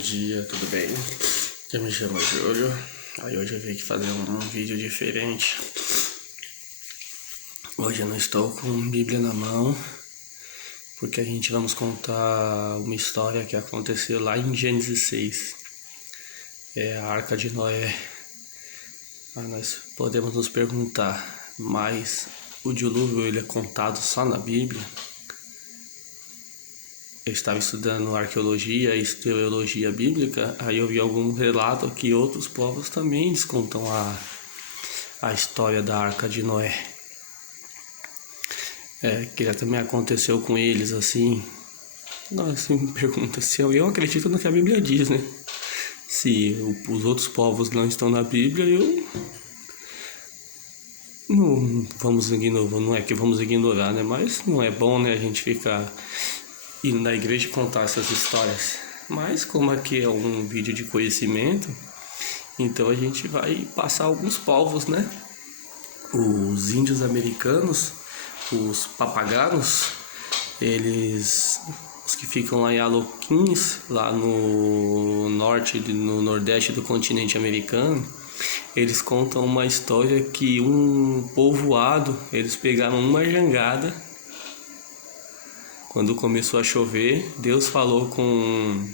dia, tudo bem? Eu me chamo Júlio. Aí hoje eu vim aqui fazer um vídeo diferente. Hoje eu não estou com Bíblia na mão, porque a gente vamos contar uma história que aconteceu lá em Gênesis 6. É a Arca de Noé. Nós podemos nos perguntar, mas o dilúvio ele é contado só na Bíblia? Eu estava estudando arqueologia e historiologia bíblica, aí eu vi algum relato que outros povos também eles contam a história da Arca de Noé. Que já também aconteceu com eles, assim. Nossa, me pergunta se eu acredito no que a Bíblia diz, né? Se os outros povos não estão na Bíblia, eu não é que vamos ignorar, né? Mas não é bom, né, a gente ficar indo na igreja e contar essas histórias. Mas como aqui é um vídeo de conhecimento, então a gente vai passar alguns povos, né? Os índios americanos, os papagaios, os que ficam lá em Aloquins, lá no nordeste do continente americano, eles contam uma história que um povoado, eles pegaram uma jangada. Quando começou a chover, Deus falou com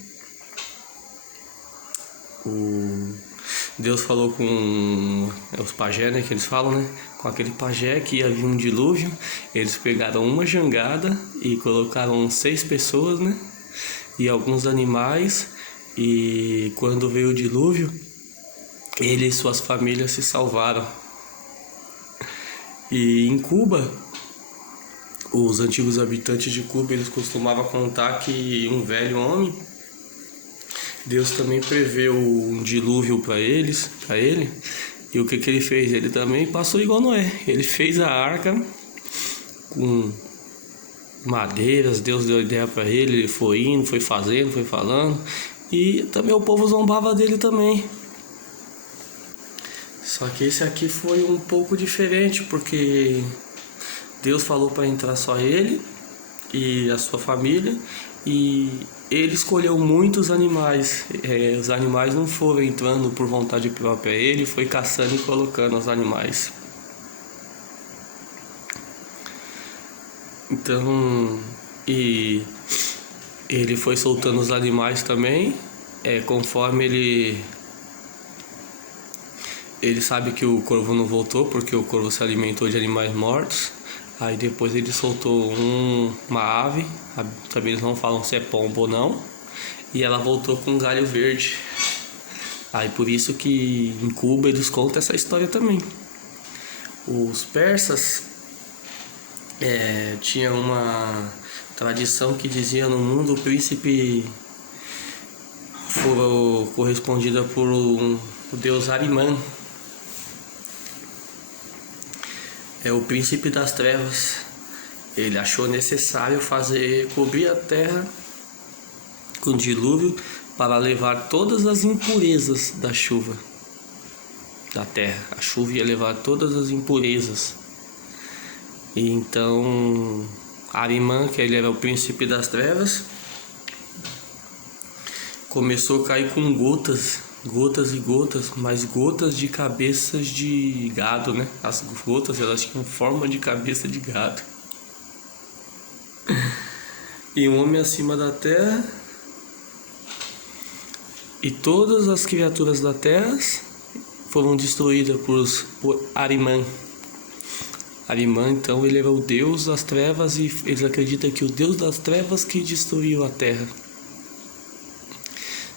os pajé, né, que eles falam, né? Com aquele pajé que ia vir um dilúvio, eles pegaram uma jangada e colocaram 6 pessoas, né? E alguns animais, e quando veio o dilúvio, ele e suas famílias se salvaram. E em Cuba, os antigos habitantes de Cuba, eles costumavam contar que um velho homem, Deus também preveu um dilúvio para ele, e o que ele fez? Ele também passou igual Noé, ele fez a arca com madeiras, Deus deu ideia para ele foi indo, foi fazendo, foi falando, e também o povo zombava dele também. Só que esse aqui foi um pouco diferente, porque Deus falou para entrar só ele e a sua família, e ele escolheu muitos animais. Os animais não foram entrando por vontade própria, ele foi caçando e colocando os animais. Então, e ele foi soltando os animais também, conforme ele sabe que o corvo não voltou, porque o corvo se alimentou de animais mortos. Aí depois ele soltou uma ave, também eles não falam se é pombo ou não, e ela voltou com um galho verde. Aí por isso que em Cuba eles contam essa história também. Os persas tinha uma tradição que dizia no mundo o príncipe foi correspondida por o deus Arimã. É o príncipe das trevas. Ele achou necessário cobrir a terra com dilúvio para levar todas as impurezas da chuva da terra. A chuva ia levar todas as impurezas. E então Arimã, que ele era o príncipe das trevas, começou a cair com gotas e gotas, mas gotas de cabeças de gado, né? As gotas, elas tinham forma de cabeça de gado. E um homem acima da terra, e todas as criaturas da terra foram destruídas por Arimã. Arimã, então, ele era o deus das trevas, e eles acreditam que o deus das trevas que destruiu a terra.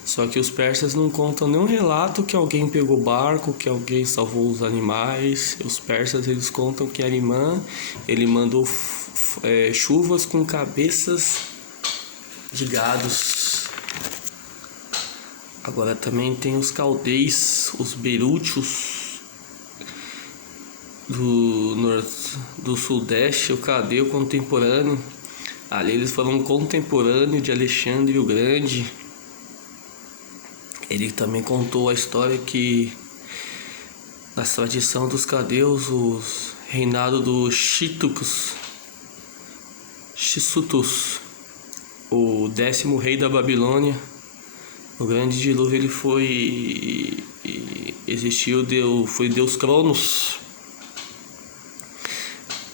Só que os persas não contam nenhum relato que alguém pegou barco, que alguém salvou os animais. Os persas, eles contam que Arimã, ele mandou chuvas com cabeças de gados. Agora também tem os caldeus, os berútios do sudeste, o caldeu contemporâneo. Ali eles foram contemporâneos de Alexandre o Grande. Ele também contou a história que, na tradição dos caldeus, os reinado dos Xisutos, o 10º rei da Babilônia, O grande dilúvio ele foi Deus Cronos.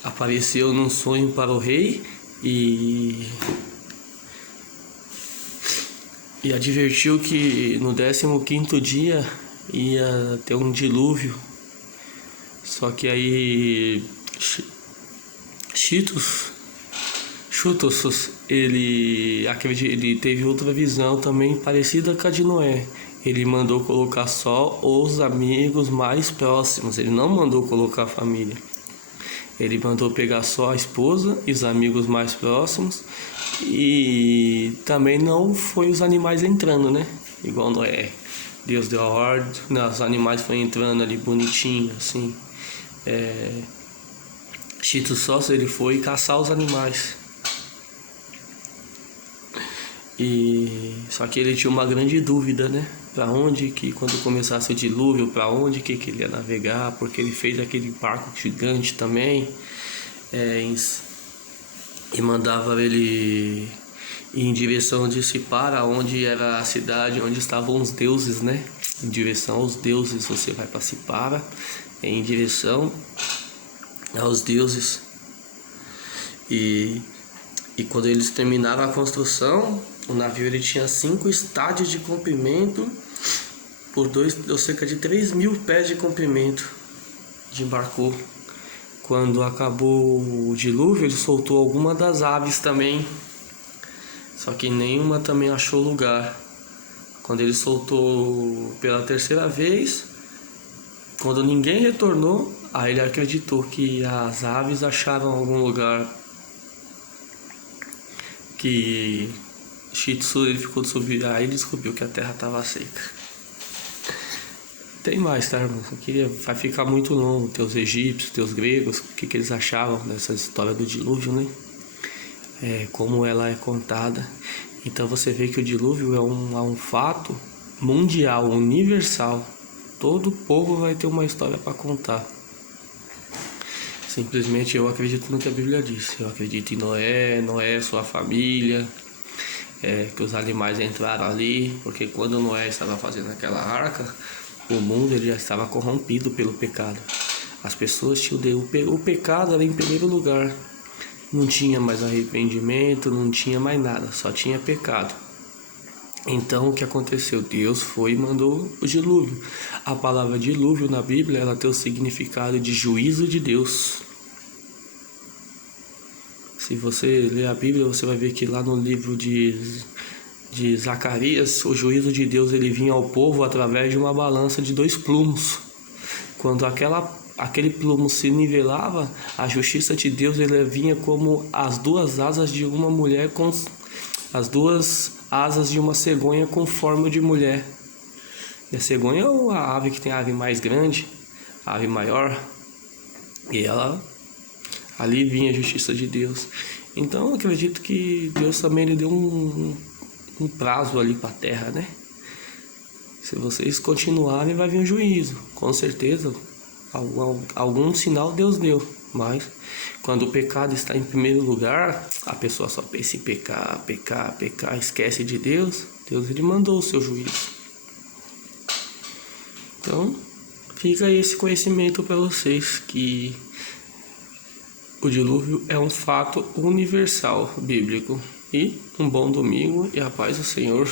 Apareceu num sonho para o rei e advertiu que no 15º dia ia ter um dilúvio. Só que aí Chutos, ele teve outra visão também parecida com a de Noé. Ele mandou colocar só os amigos mais próximos, ele não mandou colocar a família. Ele mandou pegar só a esposa e os amigos mais próximos, e também não foi os animais entrando, né? Igual Noé. Deus deu a ordem, os animais foram entrando ali bonitinho, assim. Só ele foi caçar os animais. Só que ele tinha uma grande dúvida, né? Para onde que quando começasse o dilúvio, para onde que ele ia navegar, porque ele fez aquele barco gigante também, e mandava ele ir em direção de Sipara, onde era a cidade onde estavam os deuses, né? Em direção aos deuses, você vai para Sipara, em direção aos deuses. E quando eles terminaram a construção, o navio ele tinha 5 estádios de comprimento por cerca de 3.000 pés de comprimento. Desembarcou. Quando acabou o dilúvio, ele soltou alguma das aves também. Só que nenhuma também achou lugar. Quando ele soltou pela terceira vez, quando ninguém retornou, aí ele acreditou que as aves acharam algum lugar. Que Shitsu ele ficou de subir, aí ele descobriu que a terra estava seca. Tem mais, tá, irmão? Aqui vai ficar muito longo. Teus egípcios, teus gregos, o que eles achavam dessa história do dilúvio, né? Como ela é contada. Então você vê que o dilúvio é um fato mundial, universal. Todo povo vai ter uma história para contar. Simplesmente eu acredito no que a Bíblia diz. Eu acredito em Noé, sua família, que os animais entraram ali, porque quando Noé estava fazendo aquela arca, o mundo ele já estava corrompido pelo pecado. As pessoas tinham o pecado era em primeiro lugar. Não tinha mais arrependimento, não tinha mais nada, só tinha pecado. Então o que aconteceu? Deus foi e mandou o dilúvio. A palavra dilúvio na Bíblia ela tem o significado de juízo de Deus. Se você ler a Bíblia, você vai ver que lá no livro de Zacarias, o juízo de Deus ele vinha ao povo através de uma balança de 2 plumos. Quando aquele plumo se nivelava, a justiça de Deus ele vinha como as 2 asas de uma mulher com as 2 asas de uma cegonha com forma de mulher. E a cegonha é a ave que tem a ave mais grande, a ave maior, e ela ali vinha a justiça de Deus. Então eu acredito que Deus também lhe deu um prazo ali para a terra, né? Se vocês continuarem, vai vir um juízo, com certeza. Algum sinal Deus deu, mas quando o pecado está em primeiro lugar, a pessoa só pensa em pecar, esquece de Deus. Deus ele mandou o seu juízo. Então fica aí esse conhecimento para vocês, que o dilúvio é um fato universal bíblico. E um bom domingo e a paz do Senhor.